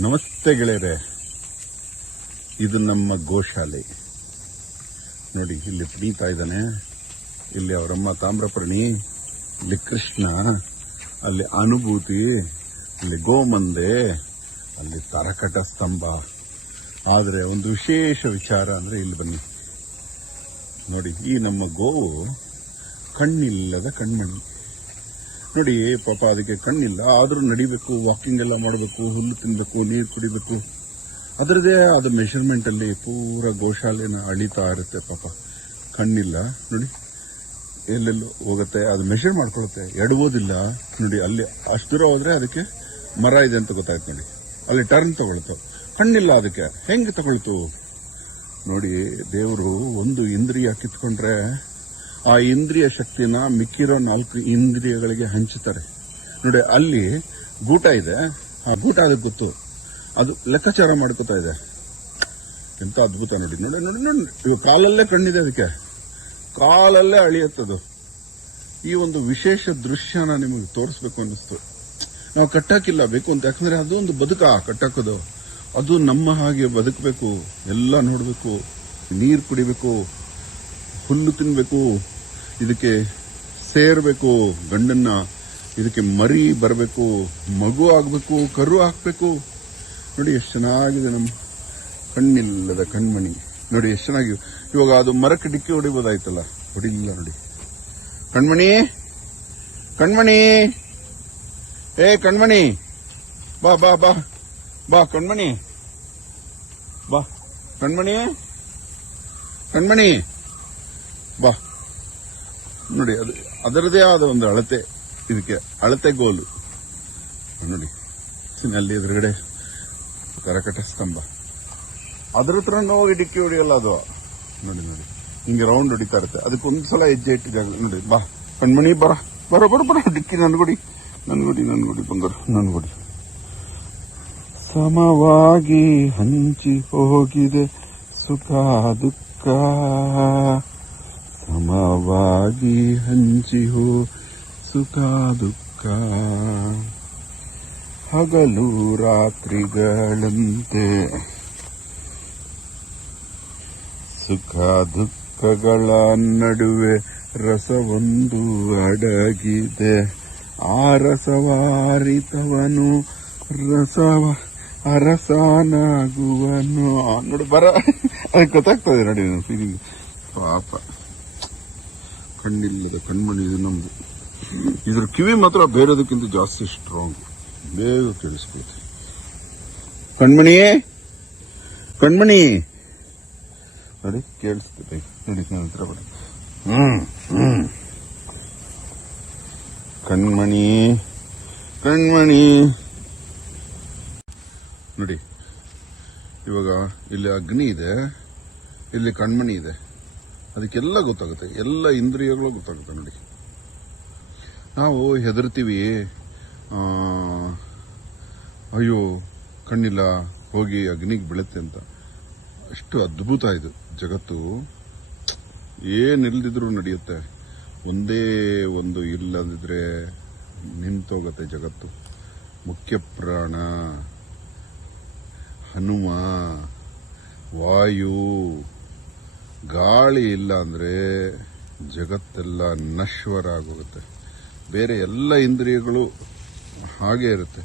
ನಮಸ್ತೆ ಗೆಳೆಯರೆ, ಇದು ನಮ್ಮ ಗೋಶಾಲೆ. ನೋಡಿ, ಇಲ್ಲಿ ಪ್ರೀತಾ ಇದ್ದಾನೆ, ಇಲ್ಲಿ ಅವರಮ್ಮ ತಾಮ್ರಪರ್ಣಿ, ಇಲ್ಲಿ ಕೃಷ್ಣ, ಅಲ್ಲಿ ಅನುಭೂತಿ, ಇಲ್ಲಿ ಗೋಮಂದೆ, ಅಲ್ಲಿ ತರಕಟ ಸ್ತಂಭ. ಆದರೆ ಒಂದು ವಿಶೇಷ ವಿಚಾರ ಅಂದರೆ ಇಲ್ಲಿ ಬನ್ನಿ ನೋಡಿ, ಈ ನಮ್ಮ ಗೋವು ಕಣ್ಣಿಲ್ಲದ ಕಣ್ಮಣಿ. ನೋಡಿ ಪಾಪ, ಅದಕ್ಕೆ ಕಣ್ಣಿಲ್ಲ, ಆದರೂ ನಡಿಬೇಕು, ವಾಕಿಂಗ್ ಎಲ್ಲ ಮಾಡಬೇಕು, ಹುಲ್ಲು ತಿನ್ನಬೇಕು, ನೀರು ಕುಡಿಬೇಕು. ಅದರದೇ ಆದ ಮೆಷರ್ಮೆಂಟ್ ಅಲ್ಲಿ ಪೂರ ಗೋಶಾಲೆನ ಅಳಿತಾ ಇರುತ್ತೆ. ಪಾಪ ಕಣ್ಣಿಲ್ಲ ನೋಡಿ, ಎಲ್ಲೆಲ್ಲೋ ಹೋಗುತ್ತೆ, ಅದು ಮೆಷರ್ ಮಾಡ್ಕೊಳುತ್ತೆ, ಎಡಬೋದಿಲ್ಲ ನೋಡಿ. ಅಲ್ಲಿ ಅಷ್ಟು ದೂರ ಹೋದ್ರೆ ಅದಕ್ಕೆ ಮರ ಇದೆ ಅಂತ ಗೊತ್ತಾಯ್ತು ನೋಡಿ, ಅಲ್ಲಿ ಟರ್ನ್ ತಗೊಳ್ತು. ಕಣ್ಣಿಲ್ಲ, ಅದಕ್ಕೆ ಹೆಂಗೆ ತಗೊಳ್ತು ನೋಡಿ. ದೇವರು ಒಂದು ಇಂದ್ರಿಯ ಕಿತ್ಕೊಂಡ್ರೆ ಆ ಇಂದ್ರಿಯ ಶಕ್ತಿನ ಮಿಕ್ಕಿರೋ 4 ಇಂದ್ರಿಯಗಳಿಗೆ ಹಂಚುತ್ತಾರೆ ನೋಡಿ. ಅಲ್ಲಿ ಗೂಟ ಇದೆ, ಆ ಗೂಟ ಅದಕ್ಕೆ ಗೊತ್ತು, ಅದು ಲೆಕ್ಕಾಚಾರ ಮಾಡ್ಕೋತಾ ಇದೆ. ಎಂತ ಅದ್ಭುತ ನೋಡಿ. ನೋಡಿ ನೋಡಿ ನೋಡಿ, ಇವಾಗ ಕಾಲಲ್ಲೇ ಕಣ್ಣಿದೆ ಅದಕ್ಕೆ, ಕಾಲಲ್ಲೇ ಅಳಿಯತ್ತದು. ಈ ಒಂದು ವಿಶೇಷ ದೃಶ್ಯನ ನಿಮಗೆ ತೋರಿಸ್ಬೇಕು ಅನ್ನಿಸ್ತು. ನಾವು ಕಟ್ಟಾಕಿಲ್ಲ ಬೇಕು ಅಂತ, ಯಾಕಂದ್ರೆ ಅದು ಒಂದು ಬದುಕ ಕಟ್ಟಾಕೋದು. ಅದು ನಮ್ಮ ಹಾಗೆ ಬದುಕಬೇಕು, ಎಲ್ಲ ನೋಡಬೇಕು, ನೀರು ಕುಡಿಬೇಕು, ಹುಲ್ಲು ತಿನ್ಬೇಕು, ಇದಕ್ಕೆ ಸೇರ್ಬೇಕು ಗಂಡನ್ನ, ಇದಕ್ಕೆ ಮರಿ ಬರಬೇಕು, ಮಗು ಆಗ್ಬೇಕು, ಕರು ಹಾಕ್ಬೇಕು. ನೋಡಿ ಎಷ್ಟು ಚೆನ್ನಾಗಿದೆ ನಮ್ಮ ಕಣ್ಣಿಲ್ಲದ ಕಣ್ಮಣಿ. ನೋಡಿ ಎಷ್ಟು ಚೆನ್ನಾಗಿ. ಇವಾಗ ಅದು ಮರಕ್ಕೆ ಡಿಕ್ಕಿ ಹೊಡಿಬೋದಾಯ್ತಲ್ಲ, ಹೊಡಿಲಿಲ್ಲ ನೋಡಿ. ಕಣ್ಮಣಿ, ಕಣ್ಮಣಿ, ಏ ಕಣ್ಮಣಿ, ಬಾ ಬಾ ಬಾ ಬಾ ಕಣ್ಮಣಿ, ಬಾ ಕಣ್ಮಣಿ, ಕಣ್ಮಣಿ ಬಾ. ನೋಡಿ, ಅದು ಅದರದೇ ಆದ ಒಂದು ಅಳತೆ, ಇದಕ್ಕೆ ಅಳತೆ ಗೋಲು ನೋಡಿ. ಅಲ್ಲಿ ಎದುರುಗಡೆ ಕರಕಟ ಸ್ತಂಭ, ಅದ್ರ ಹತ್ರ ಹೋಗಿ ಡಿಕ್ಕಿ ಹೊಡಿಯಲ್ಲ ಅದು. ನೋಡಿ ನೋಡಿ, ಹಿಂಗೆ ರೌಂಡ್ ಹೊಡಿತಾ ಇರುತ್ತೆ, ಅದಕ್ಕೊಂದ್ಸಲ ಹೆಜ್ಜೆ ಇಟ್ಟು ಜಾಗ ನೋಡಿ. ಬಾ ಕಣ್ಮಣಿ, ಬರ ಬರ ಬರ ಬರ, ಡಿಕ್ಕಿ ನನ್ಗುಡಿ, ನನ್ಗುಡಿ, ನನ್ಗುಡಿ ಬಂಗಾರ, ನನ್ಗುಡಿ. ಸಮವಾಗಿ ಹಂಚಿ ಹೋಗಿದೆ ಸುಖ ದುಃಖ, ಸಮವಾಗಿ ಹಂಚಿ ಹೋ ಸುಖ ದುಃಖ, ಹಗಲು ರಾತ್ರಿಗಳಂತೆ ಸುಖ ದುಃಖಗಳ ನಡುವೆ ರಸವೊಂದು ಅಡಗಿದೆ. ಆ ರಸವಾರಿತವನು ಅರಸನಾಗುವನು ನೋಡಿ. ಬರ ಅದಕ್ಕೆ ಗೊತ್ತಾಗ್ತದೆ ನೋಡಿ ಫೀಲಿಂಗ್. ಪಾಪ ಕಣ್ಣಿಲ್ಲದ ಕಣ್ಮಣಿ ಇದು ನಮ್ದು. ಇದ್ರ ಕಿವಿ ಮಾತ್ರ ಬೇರೆದಕ್ಕಿಂತ ಜಾಸ್ತಿ ಸ್ಟ್ರಾಂಗ್, ಬೇಗ ಕೇಳಿಸ್ಕೊಳ್ತೀವಿ. ಕಣ್ಮಣಿ, ಕಣ್ಮಣಿ ನೋಡಿ, ಕೇಳಿಸ್ತದೆ ನೋಡಿ, ನನ್ನ ಹತ್ರ ಬನ್ನಿ. ಕಣ್ಮಣಿ, ಕಣ್ಮಣಿ ನೋಡಿ. ಇವಾಗ ಇಲ್ಲಿ ಅಗ್ನಿ ಇದೆ, ಇಲ್ಲಿ ಕಣ್ಮಣಿ ಇದೆ, ಅದಕ್ಕೆಲ್ಲ ಗೊತ್ತಾಗುತ್ತೆ, ಎಲ್ಲ ಇಂದ್ರಿಯಗಳು ಗೊತ್ತಾಗುತ್ತೆ ನೋಡಿ. ನಾವು ಹೆದರ್ತೀವಿ, ಅಯ್ಯೋ ಕಣ್ಣಿಲ್ಲ, ಹೋಗಿ ಅಗ್ನಿಗೆ ಬೀಳುತ್ತೆ ಅಂತ. ಅಷ್ಟು ಅದ್ಭುತ ಇದು ಜಗತ್ತು, ಏನಿಲ್ದಿದ್ರೂ ನಡೆಯುತ್ತೆ. ಒಂದೇ ಒಂದು ಇಲ್ಲದಿದ್ರೆ ನಿಂತೋಗತ್ತೆ ಜಗತ್ತು. ಮುಖ್ಯ ಪ್ರಾಣ ಹನುಮ, ವಾಯು, ಗಾಳಿ ಇಲ್ಲ ಅಂದ್ರೆ ಜಗತ್ತೆಲ್ಲ ನಶ್ವರ ಆಗೋಗುತ್ತೆ. ಬೇರೆ ಎಲ್ಲ ಇಂದ್ರಿಯಗಳು ಹಾಗೆ ಇರುತ್ತೆ.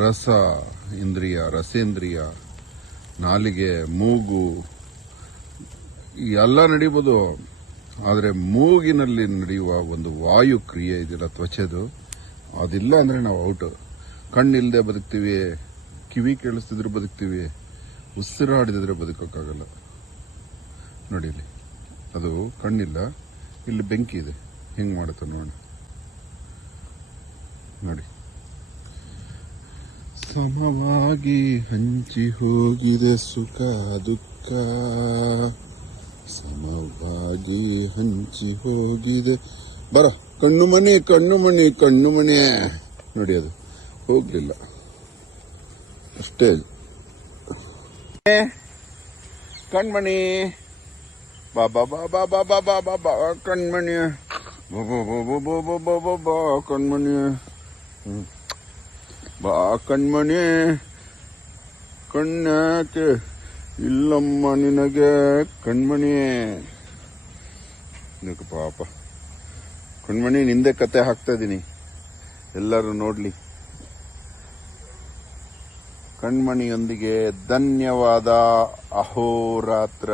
ರಸ ಇಂದ್ರಿಯ, ರಸೇಂದ್ರಿಯ, ನಾಲಿಗೆ, ಮೂಗು ಎಲ್ಲ ನಡೀಬೋದು. ಆದರೆ ಮೂಗಿನಲ್ಲಿ ನಡೆಯುವ ಒಂದು ವಾಯು ಕ್ರಿಯೆ ಇದೆಯಲ್ಲ, ತ್ವಚೆದು, ಅದಿಲ್ಲ ಅಂದ್ರೆ ನಾವು ಔಟ್. ಕಣ್ಣಿಲ್ಲದೆ ಬದುಕ್ತೀವಿ, ಕಿವಿ ಕೇಳಿಸ್ತಿದ್ರೆ ಬದುಕ್ತೀವಿ, ಉಸಿರಾಡಿದ್ರೆ ಬದುಕೋಕ್ಕಾಗಲ್ಲ ನೋಡಿ. ಇಲ್ಲಿ ಅದು ಕಣ್ಣಿಲ್ಲ, ಇಲ್ಲಿ ಬೆಂಕಿ ಇದೆ, ಹೆಂಗ್ ಮಾಡುತ್ತೆ ನೋಡೋಣ ನೋಡಿ. ಸಮವಾಗಿ ಹಂಚಿ ಹೋಗಿದೆ ಸುಖ ದುಃಖ, ಸಮವಾಗಿ ಹಂಚಿ ಹೋಗಿದೆ. ಬರ ಕಣ್ಣು ಮಣಿ, ಕಣ್ಣು ಮಣಿ, ಕಣ್ಣು ಮಣಿ ನೋಡಿ, ಅದು ಹೋಗ್ಲಿಲ್ಲ ಅಷ್ಟೇ. ಕಣ್ಮಣಿ, ಬಾ ಬಾ ಬಾ ಬಾ ಬಾ ಬಾ ಬಾ ಬಾ ಬಾ ಕಣ್ಮಣಿ, ಬಾ ಬಾ ಬಾ ಬಾ ಬಾ ಬಾ ಬಾ ಬಾ ಬಾ ಕಣ್ಮಣಿ, ಬಾ ಕಣ್ಮಣಿ, ಕಣ್ಣಾಚೆ ಇಲ್ಲಮ್ಮ ನಿನಗೆ ಕಣ್ಮಣಿ. ನಿನಗೆ ಪಾಪ ಕಣ್ಮಣಿ, ನಿಂದೆ ಕತೆ ಹಾಕ್ತಾ ಇದೀನಿ, ಎಲ್ಲರೂ ನೋಡ್ಲಿ. ಕಣ್ಮಣಿಯೊಂದಿಗೆ ಧನ್ಯವಾದ. ಅಹೋರಾತ್ರ.